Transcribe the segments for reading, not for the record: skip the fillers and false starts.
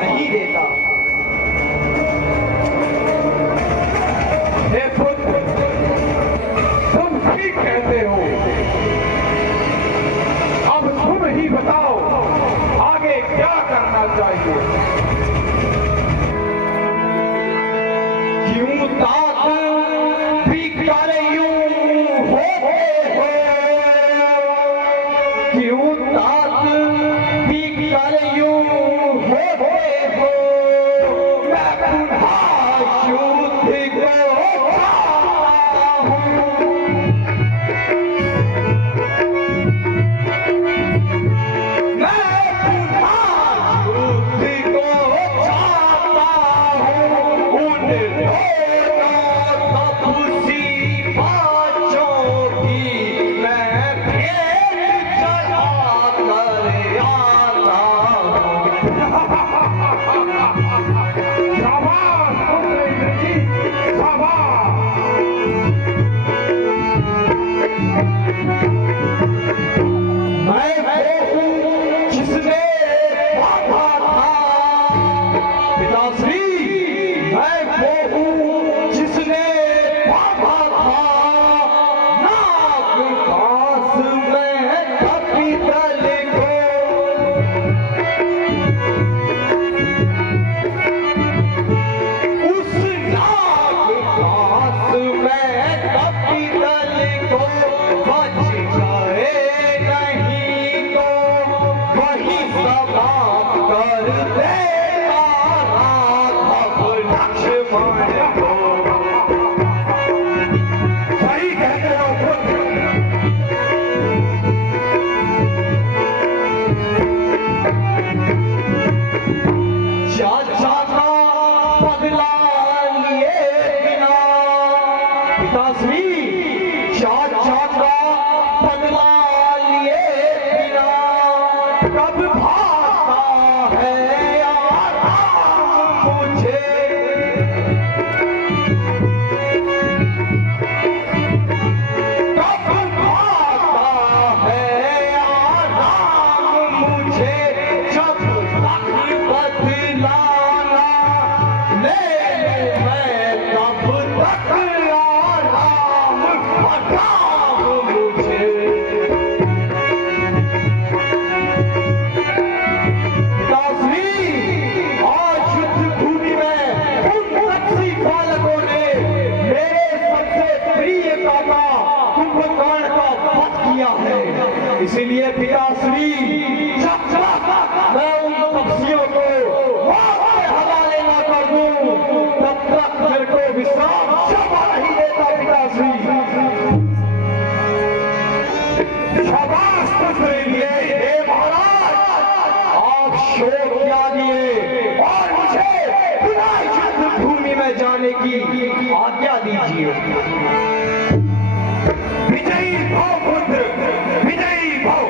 नहीं देता। हे पुत्र, तुम ठीक कहते हो। अब तुम ही बताओ आगे क्या करना चाहिए। क्यों तात बिकर यूं होते हो, क्यों तात बिकर यूं होते हो, मैं पुनः युद्ध को चाहता हूँ, मैं पुनः युद्ध को चाहता हूँ। उन शाबाश पुत्र इंद्रजीत, शाबाश। मैं हूँ जिसने बांधा था पिताश्री, मैं वो हूँ जिसने बांधा था नाग पास में कपितल को, उस नाग पास में कपितल को बच गए नहीं तो वही समाप्त कर देगा राघव लक्ष्मण को। सही कहते हो पुत्र। चाचा का बदला लिए बिना पिताश्री, चाचा का बदला लिए बिना कब भाता है आराम मुझे, कब भाता है आराम मुझे, जब तक बदलाना ले मैं तब तक आराम बताओ मुझे। पिताश्री, आज युद्ध भूमि में उन रक्षी बालकों ने मेरे सबसे प्रिय काका कुंभकर्ण का वध किया है। इसीलिए पिताश्री, जब तक मैं उन तपस्वियों को मौत के हवाले न कर दूं, तब तक मेरे को विश्राम क्षमा नहीं देता पिताश्री। शाबाश पुत्र इंद्रजीत। हे महाराज, आप शोक त्यागिए और मुझे पुनः युद्ध भूमि में जाने की आज्ञा दीजिए। विजयी भव पुत्र, विजयी भव।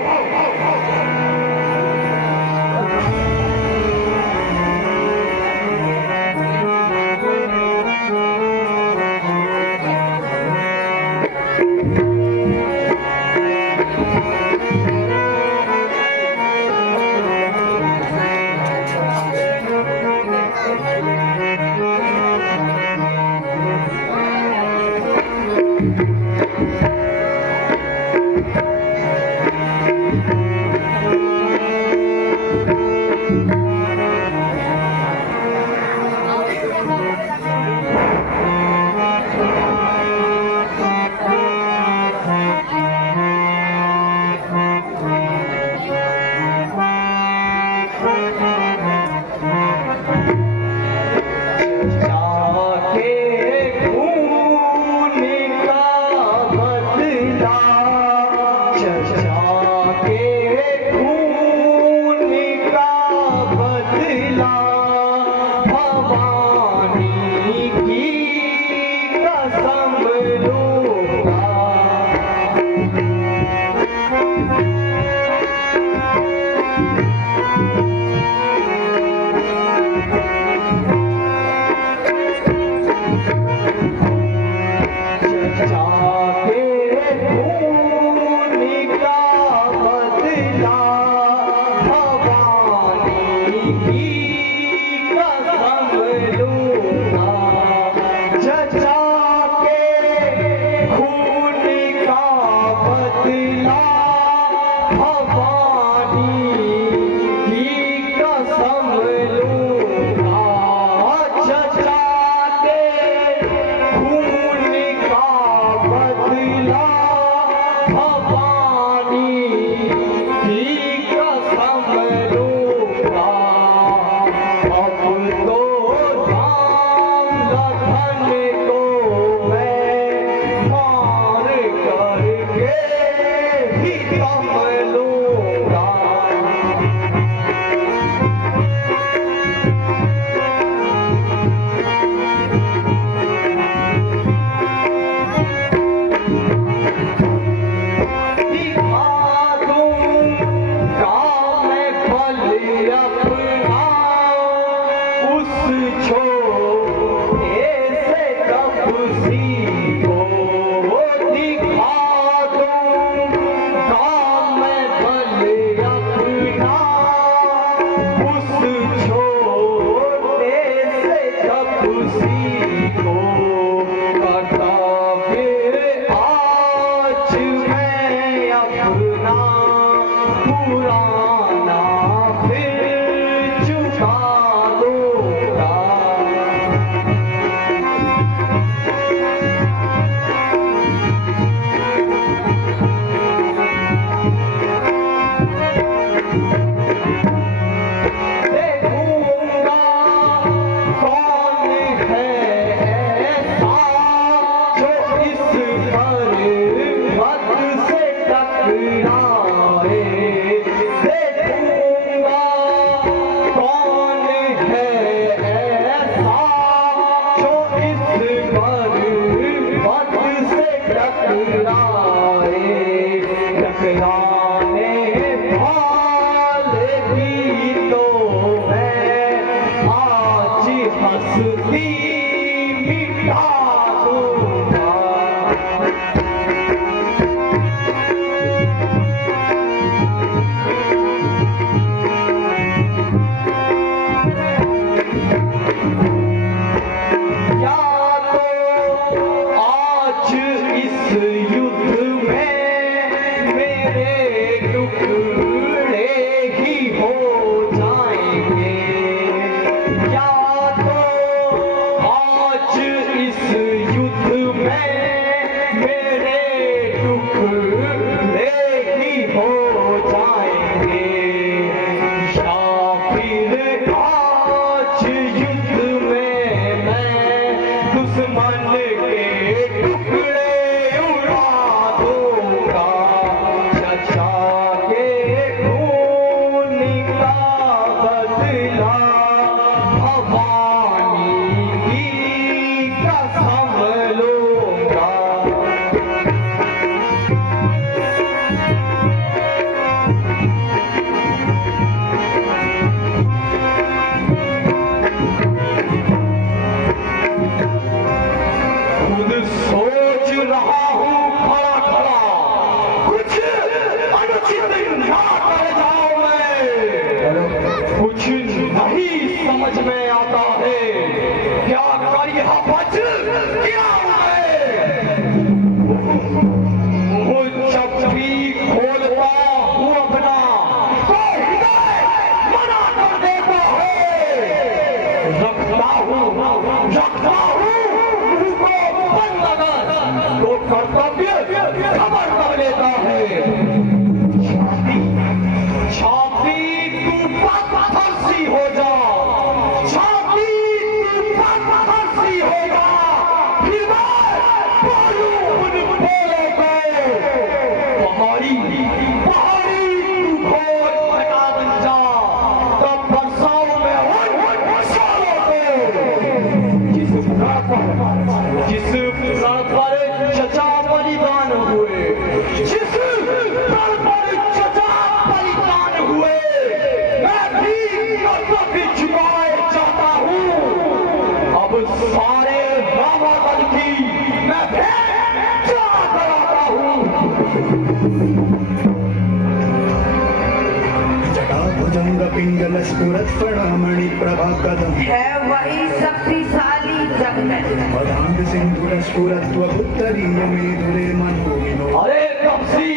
पिंगल स्फुरत फणामणि प्रभा कदम है वही शक्तिशाली जग में। मदांग सिंधुर स्फुरत्व उत्तरीय मेधुरे मनोविनो। अरे कपसी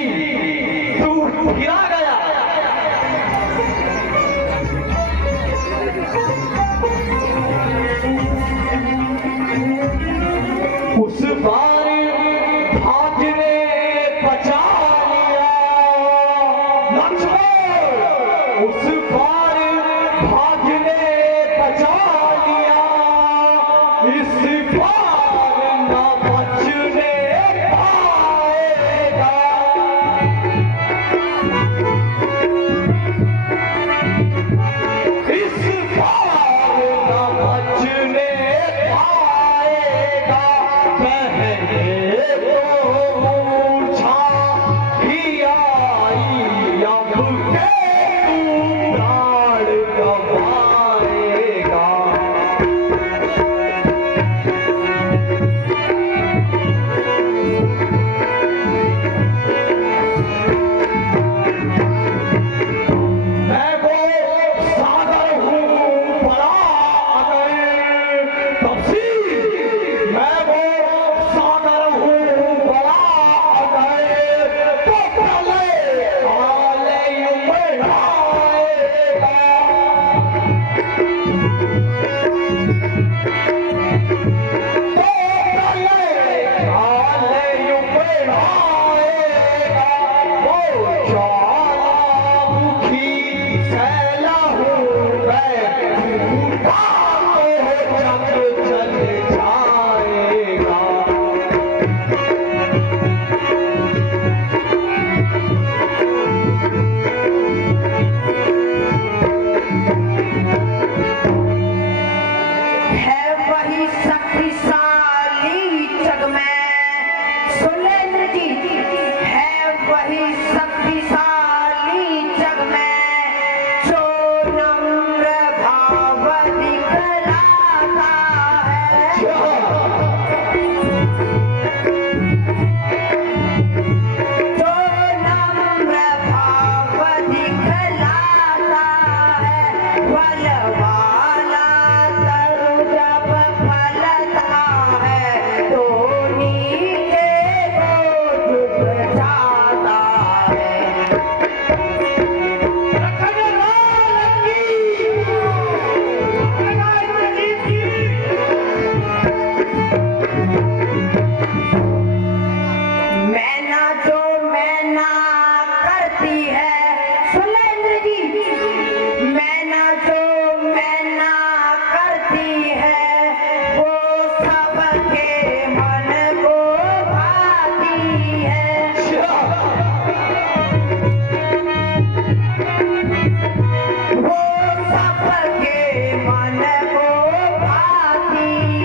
तू गिरा गया। उस बार भाग ने बचा लिया लक्ष्मण, उस बार भाग ने बचा लिया, इस बार न बचने पाएगा। इस बार न बचने पाएगा। पहले तो मूर्छा ही आई, अब के तू प्राण गवाएगा।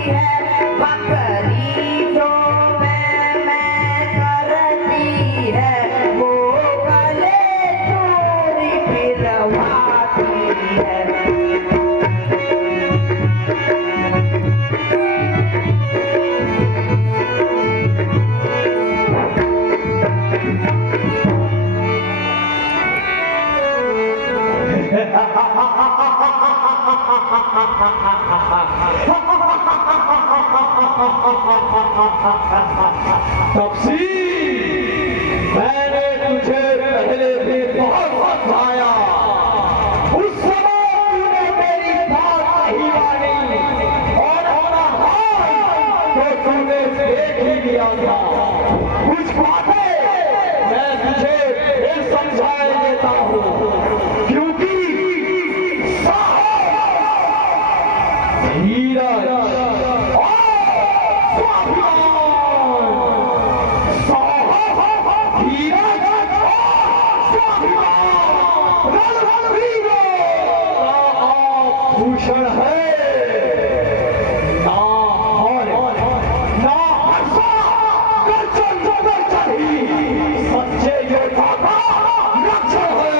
है बकरी जो मैं करती है वो गले चोरी फिरवाती है। तपसी, मैंने तुझे पहले भी बहुत समझाया, उस समय तूने मेरी बात नहीं मानी और होना तो तूने देख ही लिया था। कुछ बातें मैं तुझे फिर समझा देता हूँ, क्योंकि धीरज भूषण है, ना और ना हर्षा, गर्जन ही सच्चे योद्धा का लक्षण है।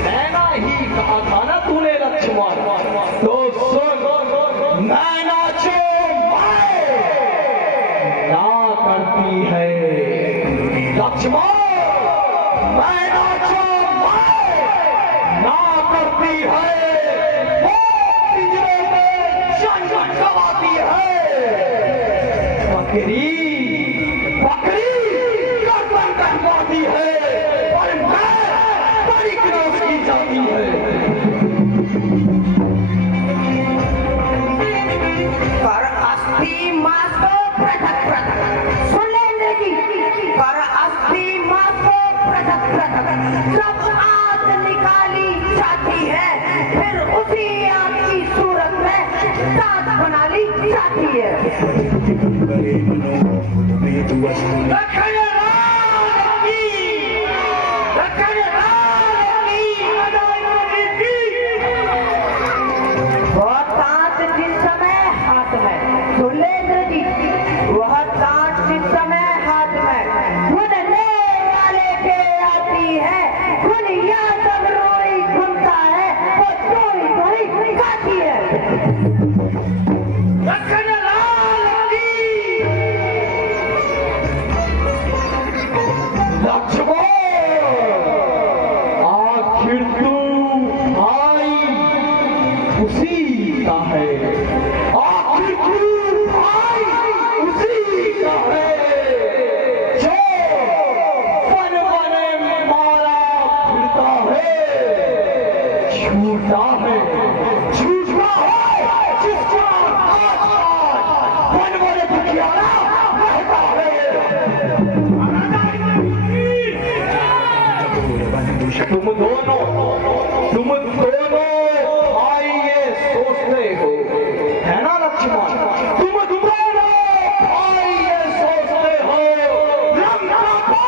मैना ही कहा था ना तूने लक्ष्मण, तो सुन, मैना जो ना करती है लक्ष्मण, मैना जो ना करती है वो पिंजरे में जंगल गवाती है। बकरी गर्दन कटवाती है और मैं बड़ी क्रोध की जाती है। पर अस्थि मांस को पृथक पृथक सुन लेंगे जी, पर अस्थि मांस को पृथक पृथक जब आग निकाली जाती है फिर उसी आग की सूरत में दांत बना ली जाती है। बड़े मनो में तू वह दांत जिस समय हाथ में, सुन लेंगे जी, वह दांत जिस समय हाथ में गुनने वाले के आती है, गुनिया सब रोई घूमता है वो चोरी चोरी गाती है। लक्ष्मण, आखिर तू भाई उसी का है, आखिर तू भाई उसी का है जो वन वन मारा फिरता है, झूठा है, झूठा है जिसका वन वन दुखियारा रहता है। तुम दोनों भाई ये सोचते हो, है ना लक्ष्मण, तुम दोनों भाई ये सोचते हो लंका को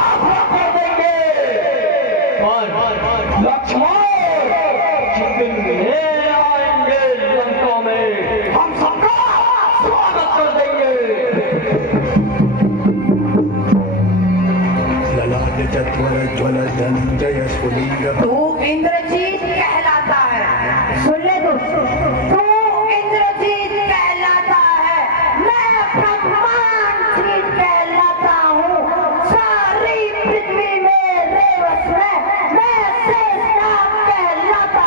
आधा कर देंगे, पर लक्ष्मण जिस दिन ले आएंगे लंका में हम सबका स्वागत कर देंगे। ज्वल धनंजय स्फुलिंग तू इंद्रजीत कहलाता है, सुन ले तू इंद्रजीत कहलाता है, मैं ब्रह्मांड जीत कहलाता हूँ, सारी पृथ्वी में रेवस में मैं शेषनाग कहलाता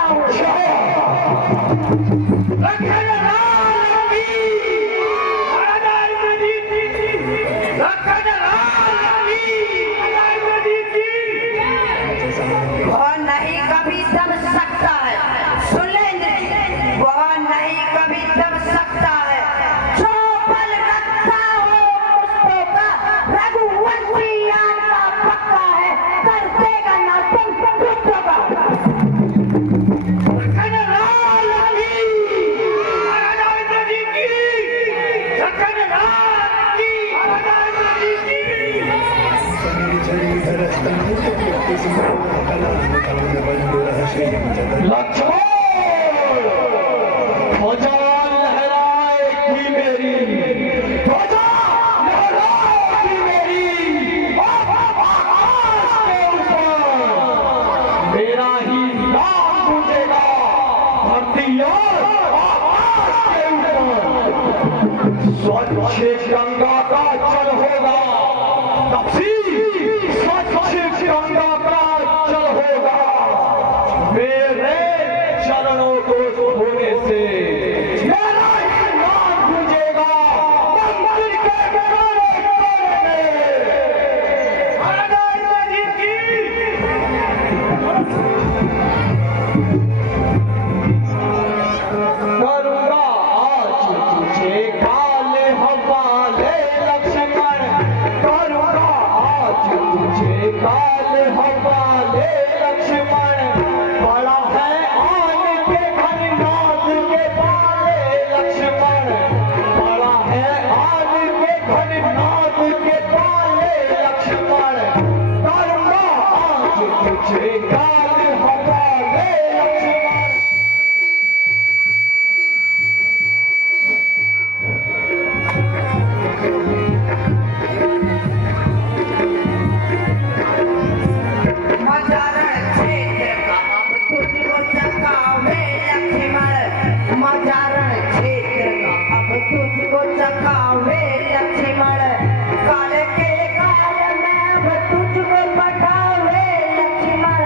वह नहीं कभी दब सकता है, सुन ले वह नहीं कभी दब सकता है, जो बल रखता हो पुष्पों का रघुवंशी यान का पक्का है, कर देगा ना छड़ी धरस्तन कीर्ति सिंह कला कान बंधुर श्री जगत लक्ष्मण ध्वजा लहराएगी मेरी, ध्वजा लहराएगी मेरी, आकाश के ऊपर मेरा ही नाम गूंजेगा, धरती और आकाश के ऊपर स्वच्छ गंगा का जल होगा, तपसी स्वच्छ गंगा का जल होगा, मेरे चरणों को धोने से मेरा ही नाम गूंजेगा मंदिर के कोने कोने में। महाराज जी की करूंगा आज तुझे काले हवाले लक्ष्मण, करूंगा आज तुझे काले हवाले लक्ष्मण, बड़ा है आन के घननाद के पाले लक्ष्मण, बड़ा है आन के घननाद के पाले लक्ष्मण, करूंगा आज तुझे काले हवाले लक्ष्मण। मजारण क्षेत्र का अब तुझको चखावे लक्ष्मण, मजारण क्षेत्र का अब तुझको चखावे लक्ष्मण, काल के काल में अब तुझको पठावे लक्ष्मण,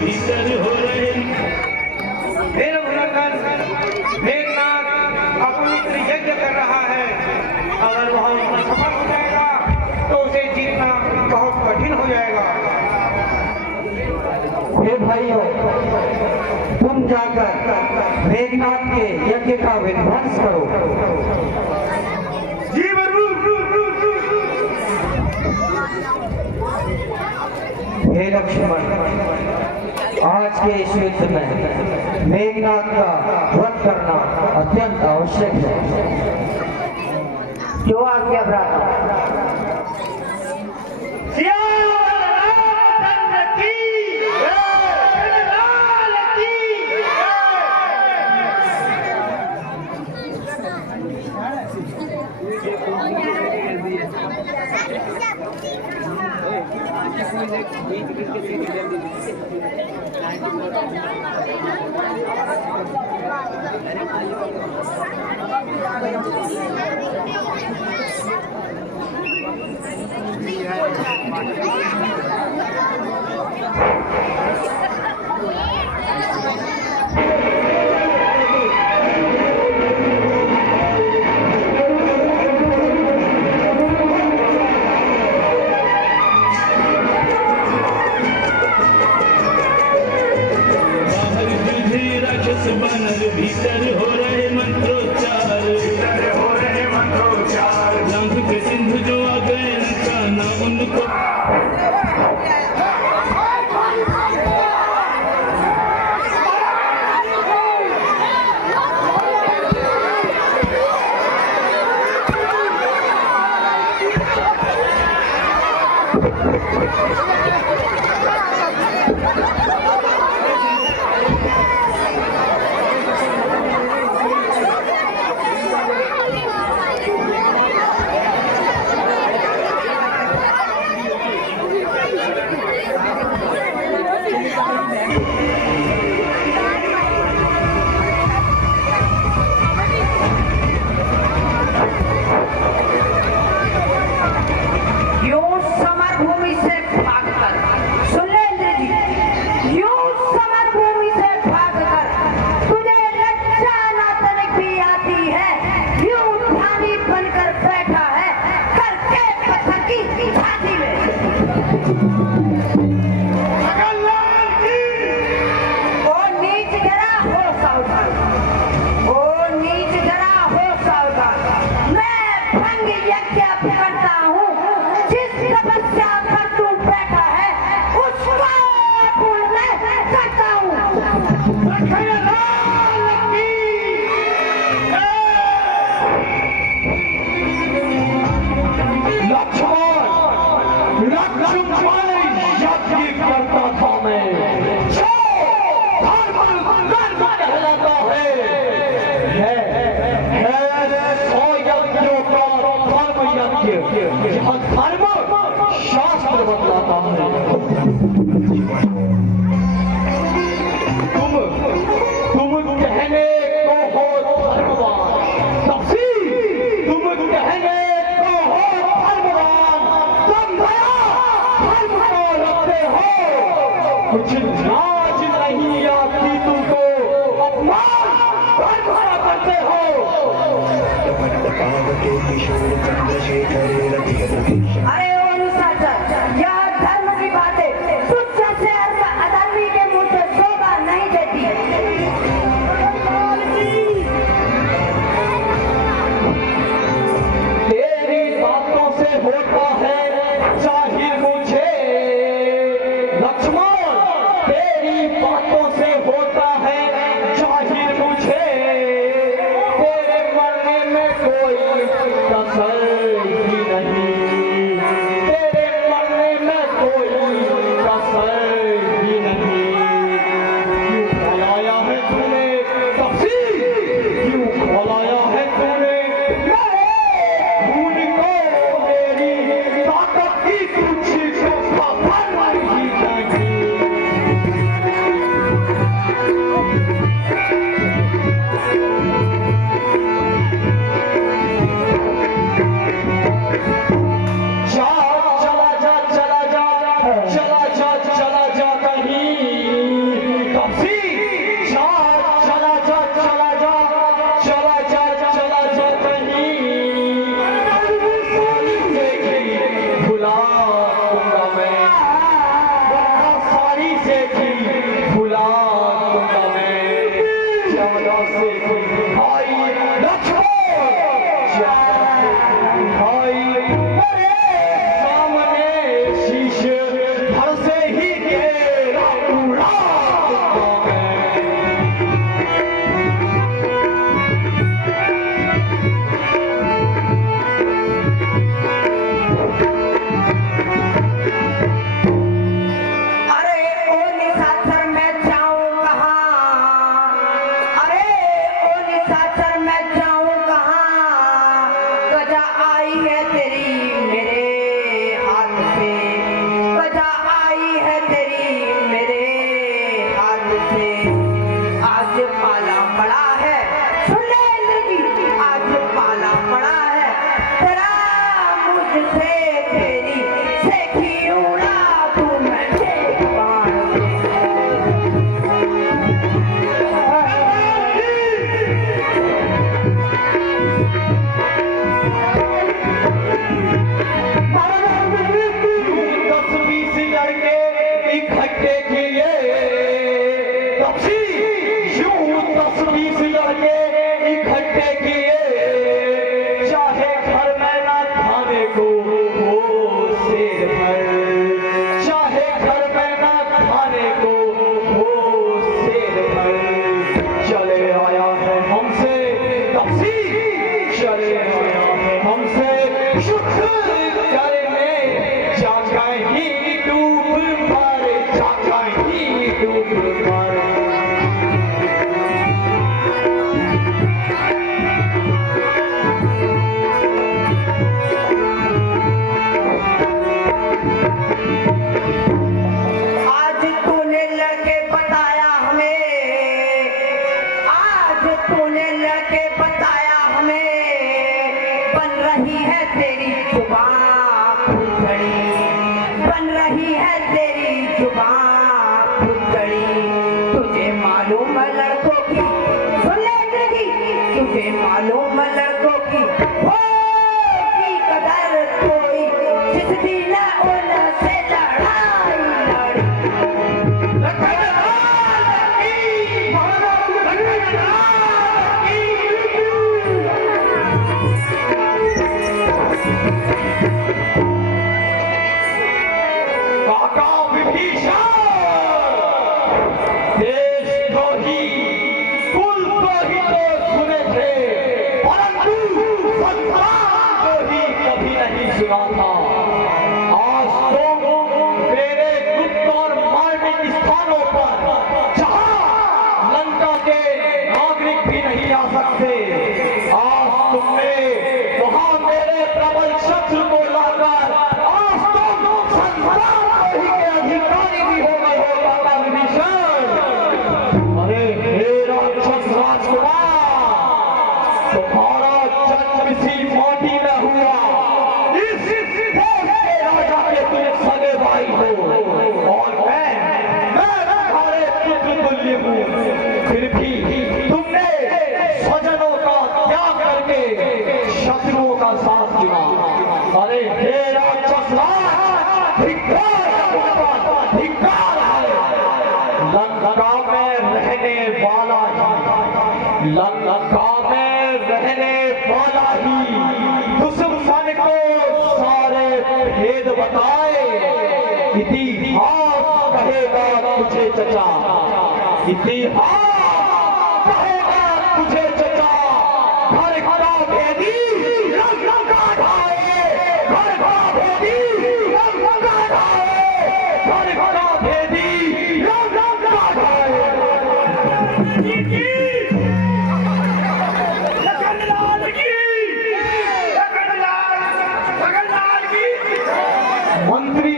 भीतर हो रहे फिर मेघनाथ अपवित्र यज्ञ कर रहा है। अगर वह उसमें सफल हो जाएगा तो उसे जीतना बहुत कठिन हो जाएगा। हे भाइयों, तुम जाकर मेघनाथ के यज्ञ का विध्वंस करो। जी प्रभु। हे लक्ष्मण, आज के इस युद्ध में मेघनाथ का वध करना अत्यंत आवश्यक है। जो आज्ञा भ्राता। भीतर हो रहे शास्त्र बतलाता है। तुम कहने को हो धर्मवान, तफसीर तुम कहने को हो धर्मवान, तुम भया धर्म को रखते हो, कुछ लाज नहीं आती तुमको, अपमान धर्म का करते हो। पावते किशोर चंद्रशेखरे रतिगत अरे ओ निशाचर, यह धर्म की बातें तुझ जैसे अधर्मी के मुंह से शोभा नहीं देती। तेरी बातों से होता है जाहिर मुझे लक्ष्मण, तेरी बातों से होता है जाहिर मुझे, तेरे मरने में कोई कसर ही नहीं, तेरे मरने में कोई कसर ही नहीं। क्यों खोलाया है तूने तफसीर, क्यों खोलाया है तूने खून को, मेरी ताकत की तुझको खबर ही नहीं। चला जा चला जा चला जा चला जा कहीं तफसीर, चला जा चला जा चला जा चला जा कहीं, देखी भुला दूंगा मैं, सारी से भी भुला दूंगा मैं, ज्यादा से भाई लक्ष्मण, ज्यादा से भाई मेरे सामने शीश भर से ही तेरा उड़ा दूंगा मैं। अरे ओ निशाचर मैं जाऊं कहाँ, अरे ओ निशाचर मैं जाऊं कहाँ, गजा आई है तेरी मेरे हाथ से, गजा आई है तेरी मेरे हाथ से, आज पाला पड़ा है, सुन ले इंद्रजीत, आज पाला पड़ा है तेरा, मुझसे तेरी सेखी उड़ा दूं मैं तेरे बाण से। दस बीस लड़के इकट्ठे किए तफसीर, यूं 10-20 लड़के इकट्ठे किए, चाहे घर में ना खाने को हो शेर भर, चाहे घर में ना खाने को हो शेर भर, चले आया है हमसे तफसीर, चले आया है हमसे शुक्र करने, जा कहीं डूब पर जा कहीं तुझे मालूम है लड़कों की, सुन ले अंग्रेजी, तुझे मालूम है लड़कों की होगी कदर कोई जिस दिन उनसे लड़ाई लड़ी। काका विभीषण देशद्रोही कुलद्रोही तो सुने थे, परंतु संतानद्रोही कभी नहीं सुना था। आज तो मेरे गुप्त और मार्मिक स्थानों पर जहां लंका के नागरिक भी नहीं आ सकते, आज तुमने वहां मेरे प्रबल शत्रु को लाकर आज तुम संतानद्रोही के अधिकारी भी हो गए हो काका विभीषण। अरे हे राक्षस राजकुमार, तुम्हारा जन्म इसी माटी में हुआ, इस देश के राजा के तुम सगे भाई हो और मैं तुम्हारे पुत्र तुल्य हूँ, फिर भी तुमने स्वजनों का त्याग करके शत्रुओं का साथ दिया। अरे हे राक्षस राज, धिक्कार है। लंका में रहने वाला ही, लंका में रहने वाला ही दुश्मन को सारे भेद बताए। इतिहास कहेगा तुझे चचा, इतिहास कहेगा तुझे चचा, घर घरा भेदी लंका ढाए, घर घरा भेदी लंका ढाए, घर घरा भेदी लंका ढाए। मंत्री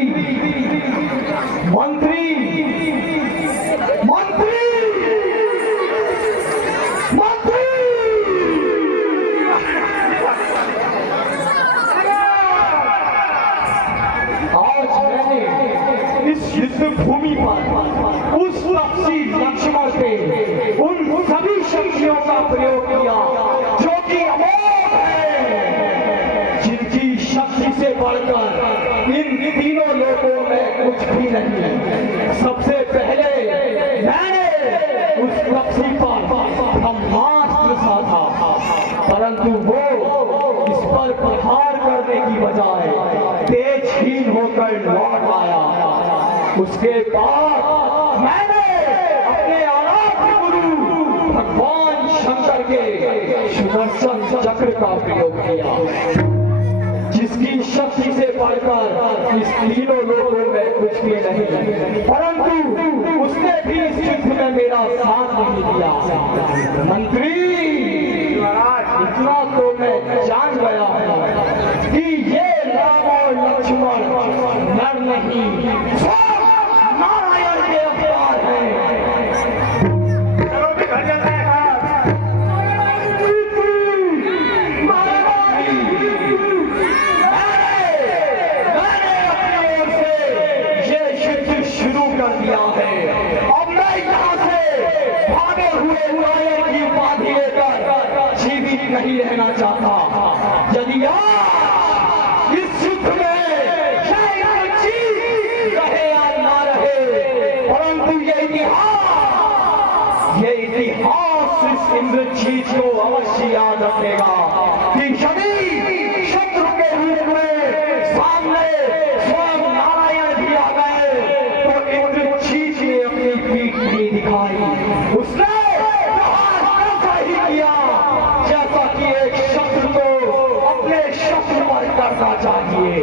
मंत्री मंत्री मंत्री, आज मैंने इस युद्ध भूमि पर उस तपसी लक्ष्मण से उन सभी शक्तियों का प्रयोग किया जो कि अमोघ है, जिनकी शक्ति से बढ़कर इन तीनों लोगों में कुछ भी नहीं है। सबसे पहले मैंने उस तपसी पर ब्रह्मास्त्र साधा, परंतु वो इस पर प्रहार करने की बजाय तेजहीन होकर लौट आया। उसके बाद मैंने अपने आराध्य गुरु भगवान शंकर के सुदर्शन चक्र का प्रयोग किया, जिसकी शक्ति से बढ़कर इस तीनों लोगों में कुछ भी नहीं, परंतु उसने भी इस युद्ध में मेरा साथ नहीं दिया। मंत्री, इतना तो मैं जान गया हूं कि ये राम और लक्ष्मण नर नहीं, नारायण के अवतार हैं। नहीं रहना चाहता। यदि आप इस युद्ध में रहे या ना रहे, परंतु ये इतिहास इस इंद्रजीत को अवश्य याद रखेगा कि यदि शत्रु के रूप में सामने स्वयं नारायण भी आ गए तो इंद्रजीत ने अपनी पीठ नहीं दिखाई, उसने जैसा कि एक शत्रु को अपने शत्रु पर करना चाहिए।